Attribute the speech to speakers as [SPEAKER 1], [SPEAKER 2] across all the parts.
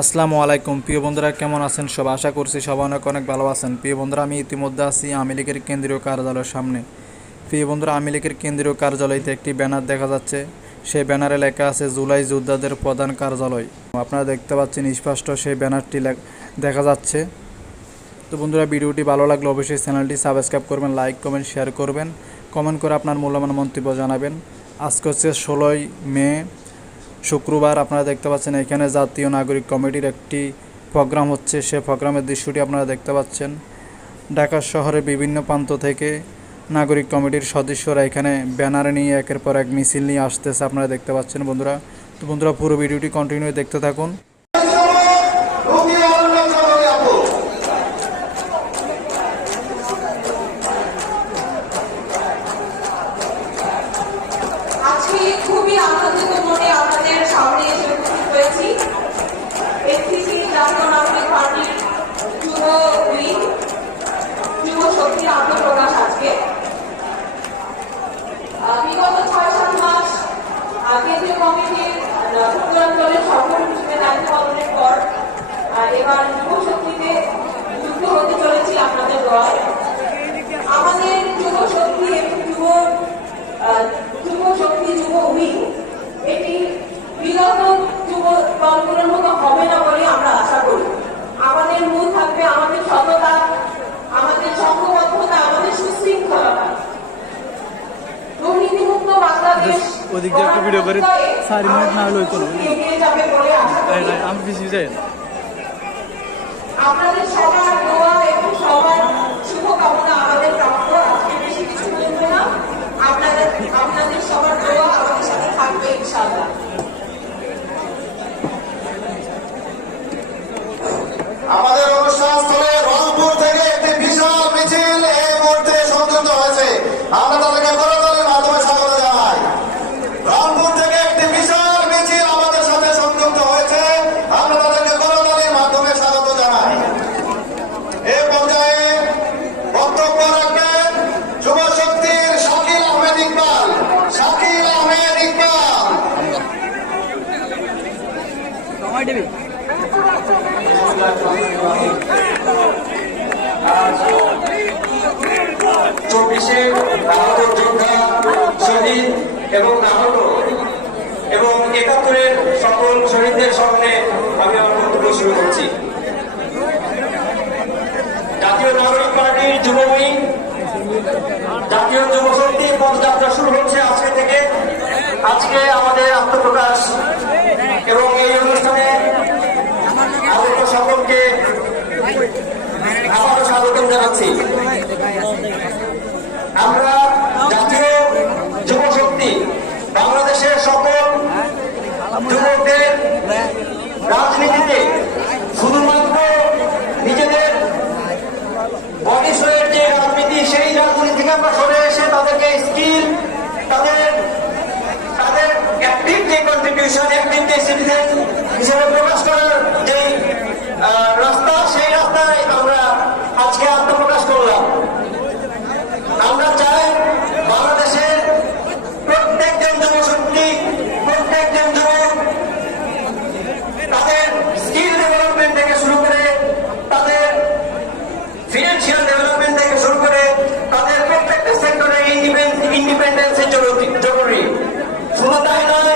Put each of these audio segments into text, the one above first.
[SPEAKER 1] আসসালামু আলাইকুম। প্রিয় বন্ধুরা, কেমন আছেন সব? আশা করছি সবাই অনেক অনেক ভালো আছেন। প্রিয় বন্ধুরা, আমি ইতিমধ্যে আছি আওয়ামী লীগের কেন্দ্রীয় কার্যালয়ের সামনে। প্রিয় বন্ধুরা, আওয়ামী লীগের কেন্দ্রীয় কার্যালয়তে একটি ব্যানার দেখা যাচ্ছে। সেই ব্যানারে লেখা আছে, জুলাই যোদ্ধাদের প্রধান কার্যালয়। আপনারা দেখতে পাচ্ছেন স্পষ্ট সেই ব্যানারটি দেখা যাচ্ছে। তো বন্ধুরা, ভিডিওটি ভালো লাগলে অবশ্যই চ্যানেলটি সাবস্ক্রাইব করবেন, লাইক, কমেন্ট, শেয়ার করবেন। কমেন্ট করে আপনার মূল্যবান মন্তব্য জানাবেন। আজকে হচ্ছে ষোলোই মে শুক্রবার আপনারা দেখতে পাচ্ছেন এখানে জাতীয় নাগরিক কমিটির একটি প্রোগ্রাম হচ্ছে। সে প্রোগ্রামের দৃশ্যটি আপনারা দেখতে পাচ্ছেন। ঢাকা শহরের বিভিন্ন প্রান্ত থেকে নাগরিক কমিটির সদস্যরা এখানে ব্যানার নিয়ে একের পর এক মিছিল নিয়ে আসতেছে, আপনারা দেখতে পাচ্ছেন বন্ধুরা। তো বন্ধুরা, পুরো ভিডিওটি কন্টিনিউ দেখতে থাকুন
[SPEAKER 2] রুগী অন্বেষণ করে আপু
[SPEAKER 3] আজকে খুবই আনন্দিত মনে আপনাদের সামনে এসে উপস্থিত হয়েছি এনসিসি জাতীয় নাগরিক পার্টির যুব উইং যুব শক্তির আত্মপ্রকাশ আজকে আহ, বিগত ছয় সাত মাস আহ, কেন্দ্রীয় কমিটির আহ, পূর্বাঞ্চলের সফল হিসেবে দায়িত্ব পালনের পর আহ, এবার যুব শক্তিতে যুক্ত হতে চলেছি আপনাদের দল আমাদের যুব শক্তি এবং যুব আহ, যুব শক্তি যুব উইং এটি বিগত যুব দলগুলোর মতো হবে না বলে আমরা আশা করি আমাদের মূল থাকবে আমাদের সততা আমাদের সংঘবদ্ধতা আমাদের সুশৃঙ্খলতা দুর্নীতিমুক্ত বাংলাদেশ
[SPEAKER 1] ওদিক দিয়ে একটু ভিডিও করে সারি মিনিট না হলে হইতো না, আমি বেশি যাই
[SPEAKER 3] আপনাদের সবার দোয়া এবং সবার শুভকামনা আমাদের প্রাপ্য। আজকে বেশি কিছু বলব না। আপনাদের আপনাদের সবার দোয়া আমাদের সাথে থাকবে ইনশাআল্লাহ।
[SPEAKER 4] চব্বিশে আমাদের যোদ্ধা শহীদ এবং আহত। এবং একাত্তরের সকল শহীদদের স্মরণে আমি আমার বক্তব্য শুরু করছি জাতীয় নাগরিক পার্টির যুব উইং জাতীয় যুব শক্তি পদযাত্রা শুরু হচ্ছে আজকে থেকে আজকে আমাদের আত্মপ্রকাশ এবং এই অনুষ্ঠানে আগত সকলকে আবারও স্বাগতম জানাচ্ছি আমরা জাতীয় যুব শক্তি বাংলাদেশের সকল যুবকদের রাজনীতিতে শুধুমাত্র নিজেদের বডিসের যে রাজনীতি সেই রাজনীতি থেকে আমরা সরে এসে তাদেরকে স্কিল তাদের তাদের অ্যাক্টিভ যে সিটিজেন হিসেবে প্রকাশ করার যে রাস্তা, সেই রাস্তায় আমরা আজকে আত্মপ্রকাশ করলাম। আমরা চাই বাংলাদেশের প্রত্যেকজন যুবশক্তি প্রত্যেকজন যুবক তাদের স্কিল ডেভেলপমেন্ট থেকে শুরু করে তাদের ফিনান্সিয়াল ডেভেলপমেন্ট থেকে শুরু করে তাদের প্রত্যেকটা সেক্টরে ইন্ডিপেন্ডেন্স জরুরি। শুধু তাই নয়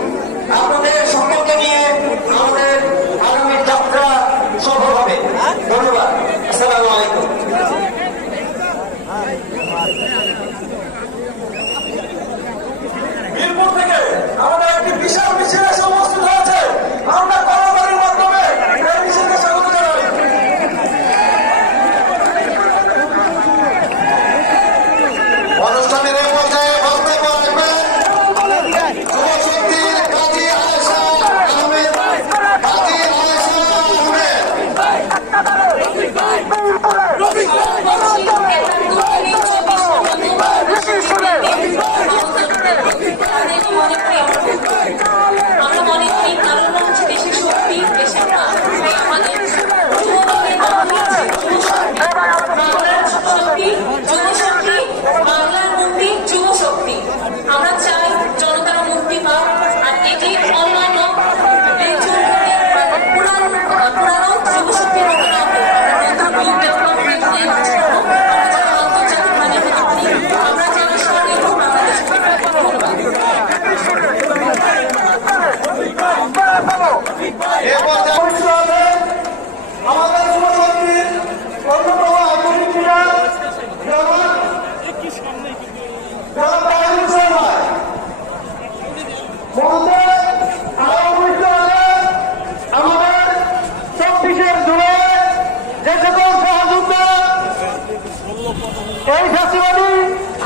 [SPEAKER 4] এই
[SPEAKER 3] ফাঁসিবাদী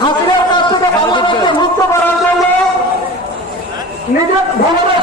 [SPEAKER 5] হাসিনার কাছ থেকে হ্যাঁ, বাংলাদেশকে মুক্ত করার জন্য নিজের ভূমিকা